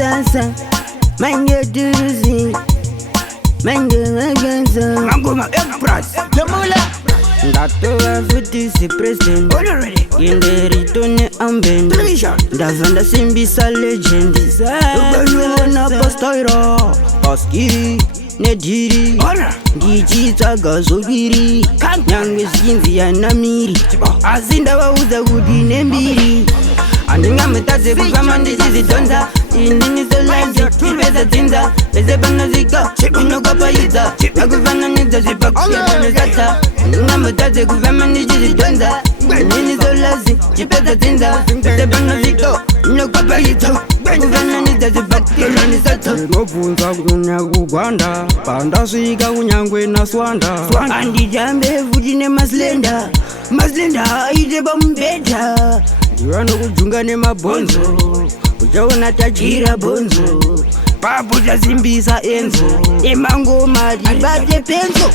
sasa mange duruzi mange maganza Mangoma Express Jamula ndatoa futi si president yenderitone ambend ndavanda simbisa legend ubana pastoira paskiri nediri ndichitsvaga zoviri nyangwe zvinzi yanamiri asi ndavauza kuti nembiri handingamutadze kufamba ndichizidhonza inini Solaz Chipedza Dzinza pese panozvika unokapaidza akufananidza zvipakuepanesata handingamutadze kufamba ndichizidhonza inini Solaz Chipedza Dzinza pese panozvika unokapaidza akufananidza zvipakuepanesata ndinobvunza kunya kugwanda pandasvika kunyangwe naswanda handichambe futi nemaslenda aite pamubhedha ndivano kujunga nemabhonzo uchaona tajira bonzo papo tasimbisa enzo emangoma tibate penzo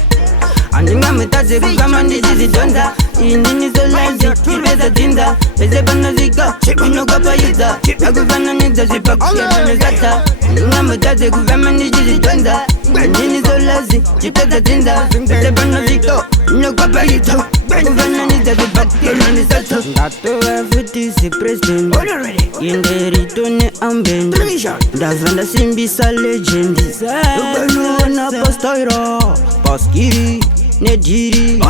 handingamutadze kufamba ndichizidhonza inini Solaz Chipedza Dzinza pese panozvika unokapaidza akufananidza zvipakuepanesata handingamutadze kufamba ndichizidhonza inini Solaz Chipedza Dzinza pese panozvika unokapaidza akufananidza zvipakuepanesata ndatoa futi si president yenderitone ambend ndavanda simbisa legend ubanoona pastoira paskiri nedhiri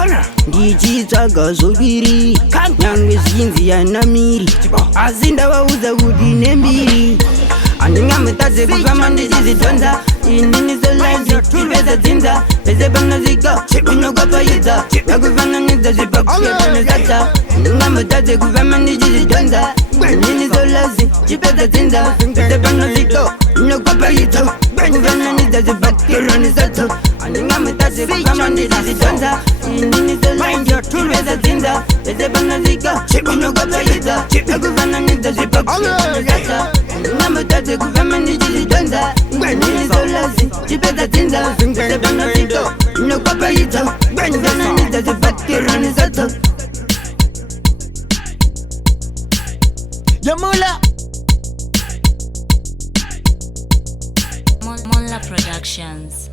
ndichitsvaga zoviri nyangwe zvinzi yanamiri asi ndavauza kuti nembiri handingamutadze kufamba ndichizidhonza inini Solaz Chipedza Dzinza pese panozvika unokapaidza akufananidza zvipakuepanesata handingamutadze kufamba ndichizidhonza inini Solaz Chipedza Dzinza pese panozvika unokapaidza akufananidza zvipakuepanesata handingamutadze kufamba ndichizidhonza inini Solaz Chipedza Dzinza pese panozvika unokapaidza akufananidza zvipakuepanesata handingamutadze kufamba ndichizidhonza inini Solaz Chipedza Dzinza pese panozvika unokapaidza akufananidza zvipakuepanesata Jamula Monla Productions.